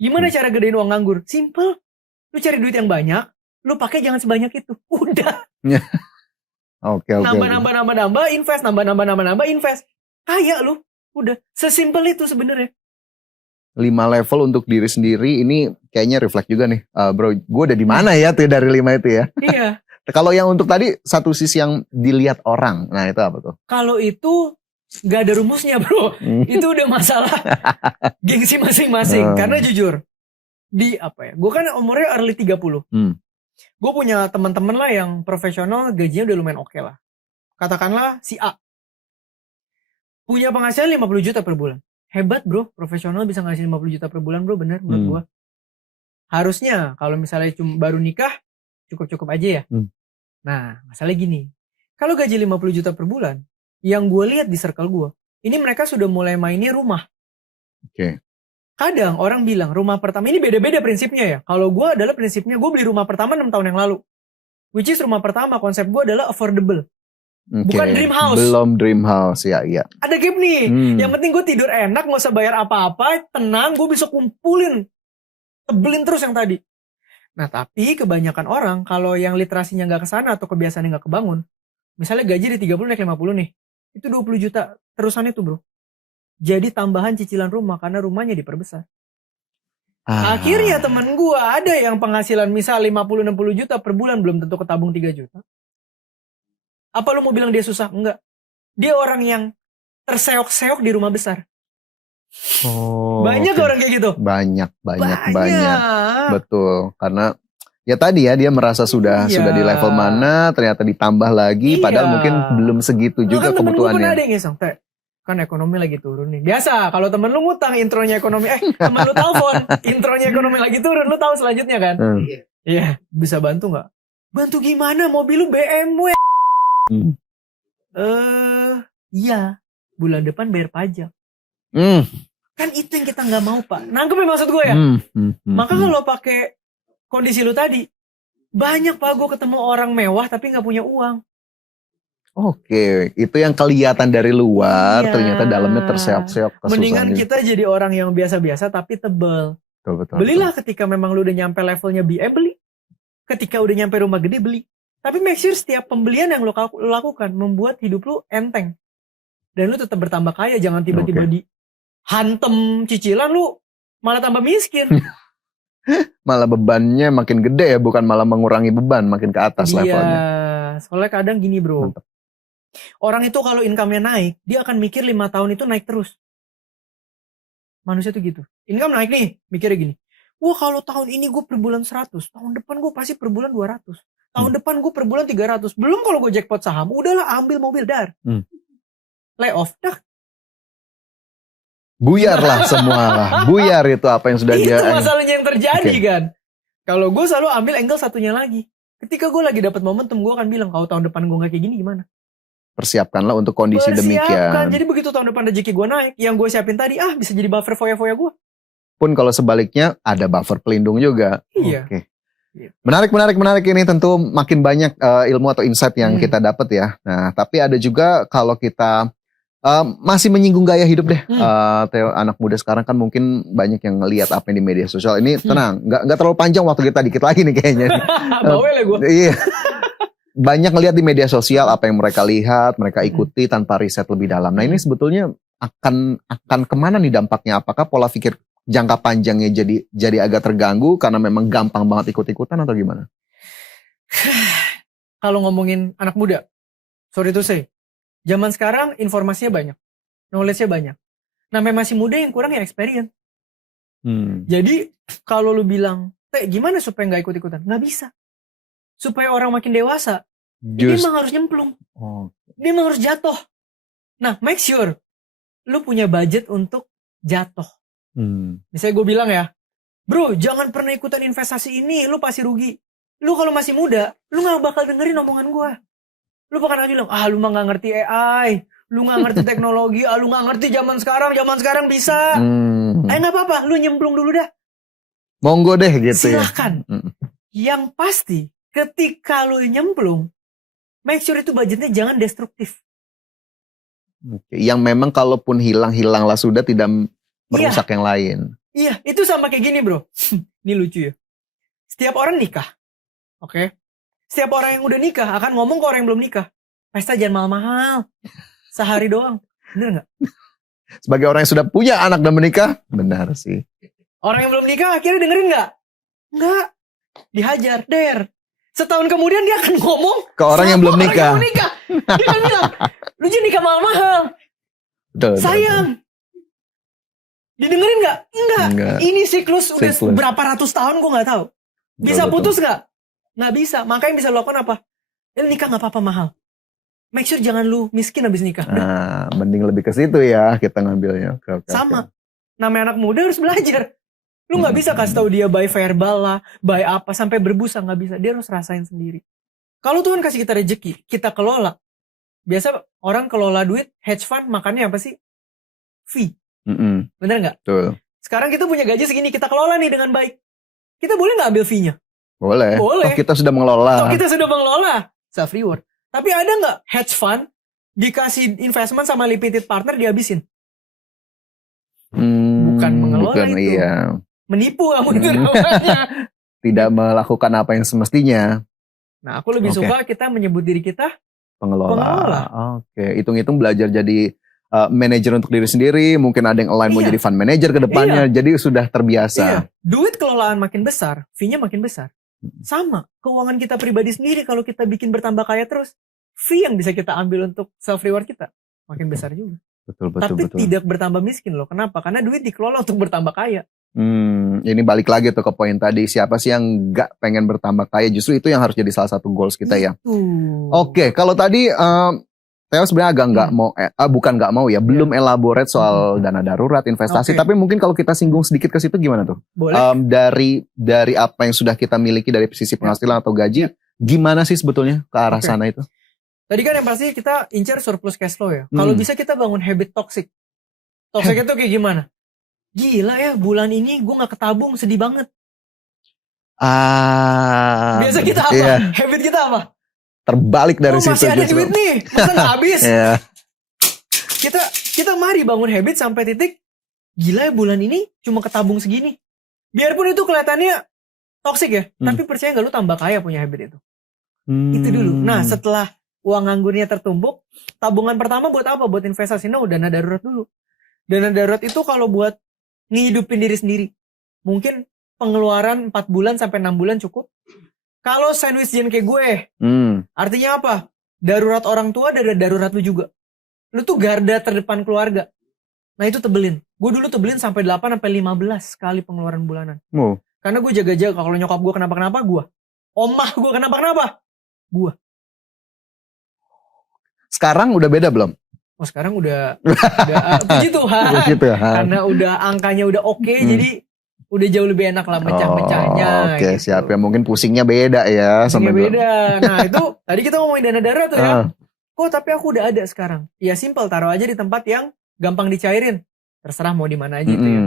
Gimana cara gedein uang nganggur? Simple. Lu cari duit yang banyak, lu pakai jangan sebanyak itu. Udah. Oke. Nambah, invest, nambah, invest. Kaya lu. Udah. Sesimpel itu sebenarnya. 5 level untuk diri sendiri ini kayaknya reflect juga nih. Bro, gue udah di mana ya tuh dari 5 itu ya? Iya. Kalau yang untuk tadi satu sisi yang dilihat orang, nah itu apa tuh? Kalau itu gak ada rumusnya bro. Itu udah masalah gengsi masing-masing. Karena jujur, gue kan umurnya early 30. Gue punya teman-teman lah yang profesional, gajinya udah lumayan oke lah. Katakanlah si A punya penghasilan 50 juta per bulan. Hebat bro, profesional bisa ngasih 50 juta per bulan bro, bener menurut gue. Harusnya kalau misalnya cuma baru nikah, cukup-cukup aja ya. Nah, masalah gini. Kalau gaji 50 juta per bulan, yang gue lihat di circle gue, ini mereka sudah mulai mainnya rumah. Oke. Kadang orang bilang rumah pertama, ini beda-beda prinsipnya ya. Kalau gue adalah prinsipnya, gue beli rumah pertama 6 tahun yang lalu. Which is rumah pertama, konsep gue adalah affordable. Bukan dream house. Belum dream house, ya. Ada gap nih. Yang penting gue tidur enak, gak usah bayar apa-apa, tenang, gue bisa kumpulin. Tebelin terus yang tadi. Nah tapi kebanyakan orang kalau yang literasinya gak kesana atau kebiasaannya gak kebangun, misalnya gaji di 30 naik 50 nih, itu 20 juta terusan itu bro. Jadi tambahan cicilan rumah karena rumahnya diperbesar. Akhirnya temen gue ada yang penghasilan misal 50-60 juta per bulan belum tentu ketabung 3 juta. Apa lu mau bilang dia susah? Enggak. Dia orang yang terseok-seok di rumah besar. Banyak orang kayak gitu. Banyak. Betul. Karena ya tadi ya dia merasa sudah di level mana, ternyata ditambah lagi, padahal mungkin belum segitu juga kan kebutuhannya. Temen gue ada yang ngiseng, kan ekonomi lagi turun nih. Biasa kalau temen lu ngutang intronya ekonomi, temen lu telepon intronya ekonomi lagi turun, lu tahu selanjutnya kan? Iya, bisa bantu nggak? Bantu gimana? Mobil lu BMW. Iya, bulan depan bayar pajak. Kan itu yang kita nggak mau pak. Nangkep ya maksud gue ya? Maka kalau pakai kondisi lu tadi, banyak pak gue ketemu orang mewah tapi nggak punya uang. Oke, itu yang kelihatan dari luar, ternyata dalamnya terseok-seok kesusahan. Mendingan kita jadi orang yang biasa-biasa tapi tebel. Betul. Belilah ketika memang lu udah nyampe levelnya beli. Ketika udah nyampe rumah gede beli. Tapi make sure setiap pembelian yang lu lakukan membuat hidup lu enteng. Dan lu tetap bertambah kaya, jangan tiba-tiba dihantem cicilan lu malah tambah miskin. Malah bebannya makin gede ya, bukan malah mengurangi beban, makin ke atas levelnya. Iya, soalnya kadang gini bro. Mantap. Orang itu kalau income-nya naik, dia akan mikir 5 tahun itu naik terus. Manusia tuh gitu. Income naik nih, mikirnya gini. Wah kalau tahun ini gue per bulan 100, tahun depan gue pasti per bulan 200. Tahun depan gue per bulan 300. Belum kalau gue jackpot saham, udahlah ambil mobil dar. Lay off dah. Buyar lah semua lah. Buyar itu apa yang sudah dia. Itu masalahnya yang terjadi kan. Kalau gue selalu ambil angle satunya lagi. Ketika gue lagi dapat momentum, gue akan bilang kalau tahun depan gue gak kayak gini gimana. Persiapkanlah untuk kondisi demikian. Jadi begitu tahun depan rezeki gue naik, yang gue siapin tadi bisa jadi buffer foya-foya gue. Pun kalau sebaliknya ada buffer pelindung juga. Iya. Oke. Menarik ini tentu makin banyak ilmu atau insight yang kita dapat ya. Nah, tapi ada juga kalau kita masih menyinggung gaya hidup deh. Theo, anak muda sekarang kan mungkin banyak yang ngelihat apa yang di media sosial. Ini tenang, nggak terlalu panjang waktu kita, dikit lagi nih kayaknya. Bawel ya gue. Iya. Banyak ngelihat di media sosial apa yang mereka lihat, mereka ikuti tanpa riset lebih dalam. Nah ini sebetulnya akan kemana nih dampaknya? Apakah pola pikir jangka panjangnya jadi agak terganggu karena memang gampang banget ikut-ikutan atau gimana? Kalau ngomongin anak muda, sorry to say, zaman sekarang informasinya banyak, knowledge-nya banyak. Namanya masih muda yang kurang ya experience. Jadi kalau lu bilang, gimana supaya nggak ikut-ikutan? Nggak bisa. Supaya orang makin dewasa, dia memang harus nyemplung. Dia memang harus jatuh. Nah, make sure lu punya budget untuk jatuh. Misalnya gue bilang ya, bro jangan pernah ikutan investasi ini, lu pasti rugi. Lu kalau masih muda, lu gak bakal dengerin omongan gue. Lu bakal bilang, lu mah gak ngerti AI, lu gak ngerti teknologi, lu gak ngerti zaman sekarang bisa. Gak apa-apa, lu nyemplung dulu dah. Monggo deh gitu. Silahkan. Yang pasti ketika lu nyemplung, make sure itu budgetnya jangan destruktif. Yang memang kalaupun hilang lah sudah, tidak merusak yang lain. Iya, itu sama kayak gini bro. Ini lucu ya. Setiap orang nikah, oke? Setiap orang yang udah nikah akan ngomong ke orang yang belum nikah. Pesta jangan mahal-mahal. Sehari doang. Bener gak? Sebagai orang yang sudah punya anak dan menikah, benar sih. Orang yang belum nikah akhirnya dengerin gak? Enggak. Dihajar, setahun kemudian dia akan ngomong ke orang yang belum nikah. Dia akan bilang, lu jangan nikah mahal-mahal. Betul, sayang. Didengerin gak? Enggak. Ini siklus udah berapa ratus tahun gue gak tahu. Bisa putus gak? Gak bisa. Makanya bisa lo lakukan apa? Nikah gak apa-apa mahal. Make sure jangan lu miskin habis nikah. Nah, mending lebih ke situ ya kita ngambilnya. Sama. Namanya anak muda harus belajar. Lu gak bisa kasih tahu dia by verbal lah, by apa, sampai berbusa, gak bisa. Dia harus rasain sendiri. Kalau Tuhan kasih kita rezeki, kita kelola. Biasa orang kelola duit, hedge fund, makannya apa sih? Fee. Bener gak? Betul. Sekarang kita punya gaji segini, kita kelola nih dengan baik. Kita boleh gak ambil fee-nya? Boleh. Boleh. Kita sudah mengelola. Kita sudah mengelola. Self reward. Tapi ada gak hedge fund, dikasih investment sama limited partner, dihabisin? Bukan mengelola bukan, itu. Iya. Menipu kamu itu namanya. Tidak melakukan apa yang semestinya. Nah, aku lebih suka kita menyebut diri kita pengelola. Oke, hitung-hitung belajar jadi manajer untuk diri sendiri. Mungkin ada yang lain mau jadi fund manager ke depannya. Jadi sudah terbiasa. Iya. Duit kelolaan makin besar, fee-nya makin besar. Sama, keuangan kita pribadi sendiri kalau kita bikin bertambah kaya terus, fee yang bisa kita ambil untuk self reward kita makin besar juga. Betul. Tapi tidak bertambah miskin loh. Kenapa? Karena duit dikelola untuk bertambah kaya. Ini balik lagi tuh ke poin tadi, siapa sih yang gak pengen bertambah kaya? Justru itu yang harus jadi salah satu goals kita ya. Oke, kalau tadi Theo sebenarnya agak nggak mau, bukan nggak mau ya, belum elaborate soal dana darurat, investasi. Tapi mungkin kalau kita singgung sedikit ke situ gimana tuh? Boleh. Dari apa yang sudah kita miliki dari sisi penghasilan atau gaji, gimana sih sebetulnya ke arah sana itu? Tadi kan yang pasti kita incar surplus cash flow ya. Kalau bisa kita bangun habit toxic. Toxic itu kayak gimana? Gila ya, bulan ini gue gak ketabung, sedih banget. Biasa kita apa? Iya. Habit kita apa? Terbalik dari situ. Masih ada duit nih, masa gak habis? Yeah. Kita mari bangun habit sampai titik, gila ya bulan ini cuma ketabung segini. Biarpun itu kelihatannya toxic ya, tapi percaya gak lu tambah kaya punya habit itu. Itu dulu. Nah setelah uang nganggurnya tertumpuk, tabungan pertama buat apa? Buat investasi. No, dana darurat dulu. Dana darurat itu kalau buat ngehidupin diri sendiri. Mungkin pengeluaran 4 bulan sampai 6 bulan cukup. Kalau sandwich gen kayak gue, artinya apa? Darurat orang tua ada darurat lu juga. Lu tuh garda terdepan keluarga. Nah itu tebelin. Gue dulu tebelin sampai 8 sampai 15 kali pengeluaran bulanan. Karena gue jaga-jaga kalau nyokap gue kenapa-kenapa gue. Omah gue kenapa-kenapa gue. Sekarang udah beda belum? Oh sekarang udah puji Tuhan. Karena udah angkanya udah oke, jadi udah jauh lebih enak lah mecah-mecahnya. Oke, gitu. Siap ya, mungkin pusingnya beda ya. Pusingnya beda. Nah itu tadi kita ngomongin dana darurat tuh ya. Kok tapi aku udah ada sekarang. Ya simpel, taruh aja di tempat yang gampang dicairin. Terserah mau di mana aja itu ya.